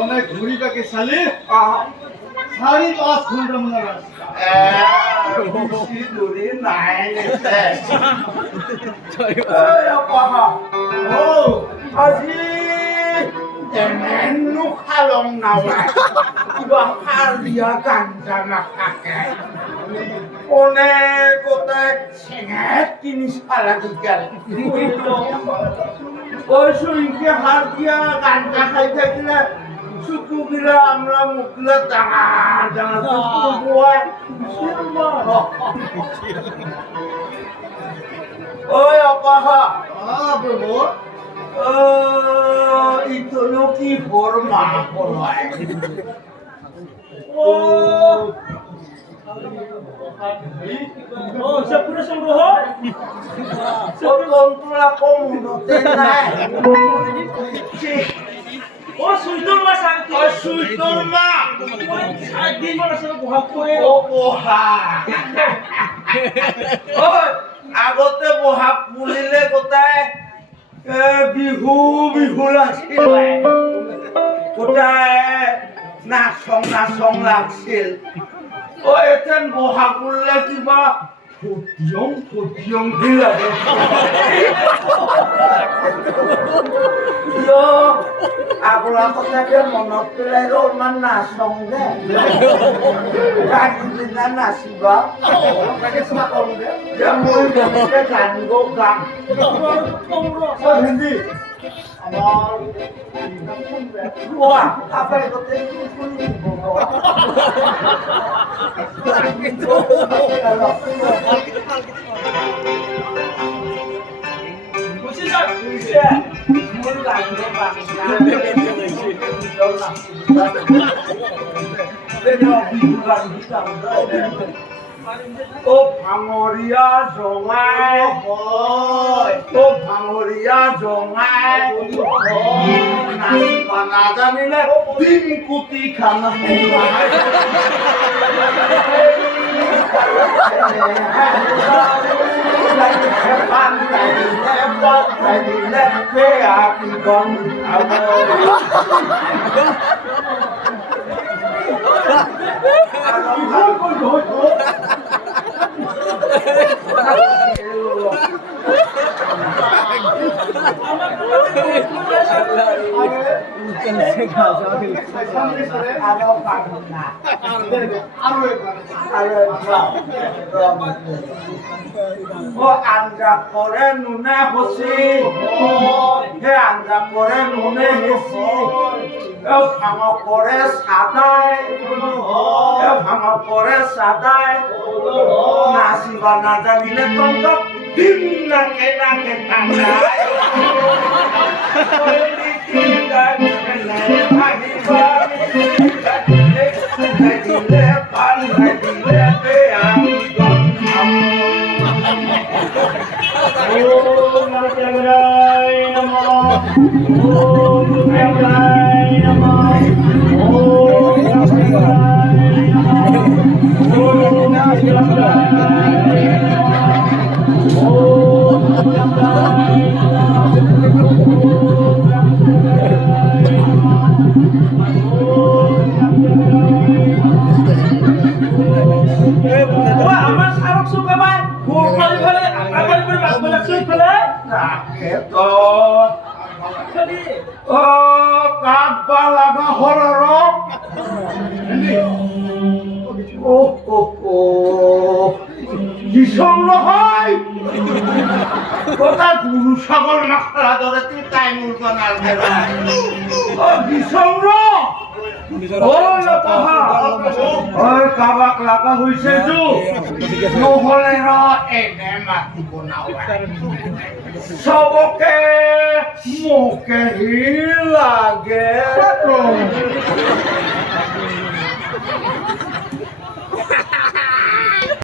অনেক ঘুরি পাকে শালি 5.5 ঘন্টা মনে রাস্তা দূরে নাই আজি এমেনু খালং নাওয়া কিবা খাল দিয়া গাঞ্জা নাখাকে অনেক কোথায় ছেঙেত জিনিস খালা দিগাল ওই সুইকে হাত দিয়া গাঞ্জা খাই থাকিলে চুকু গিলা আমরা মুখলা ডাঙার ডাঙার চুকু বোয়ায় ওই অপাহা প্রভু ইতনো কি বর্মা বলায় ও পুরো সংগ্রহ তন্তুরা কম হতে নাই ও সুইতর মা শান্তি ও সুইতর মা একদিন বড় সব বহাগ করে ও বহা ও আগতে বহাগ বুলিলে গোটাই বিহু বিহু লাগছিল গোটাই নাচং লাগছিল ও এতেন বহাগ বুলিলে কিবা ফুটিয়ং লাগে আপোনাৰ কথাকে মনত পেলাই অলপমান নাচং দে দিনা নাচিবা মই গমতে গান গাম হিন্দী আমার আপনার কথা ও ভাঙরিয়া জঙাই ও ভাঙরিয়া জঙাই নাজানিলে দিন কুটি খানা আঞ্জা করে নুনে হসি হে আঞ্জা করে নুনে হেসি ভাঙ করে সাদায় ভাঙ করে সাদায় নাচিবা না জানিলে তন্ত দিন নাকে নাকে টাঙায় দিলে পাল দিলে আমি ओम नमः नमः ओम नमः नमः ओम नमः ओम কাকবা লাগা হল রক ও বিষম নহয় কথা গুরু সাগর না খেলা ধরে তুই তাই মূর্খ নাল খেলা ও বিষম কাবাক লাগা হয়েছে নহলে এনে মাতিব চবকে মোকে লাগে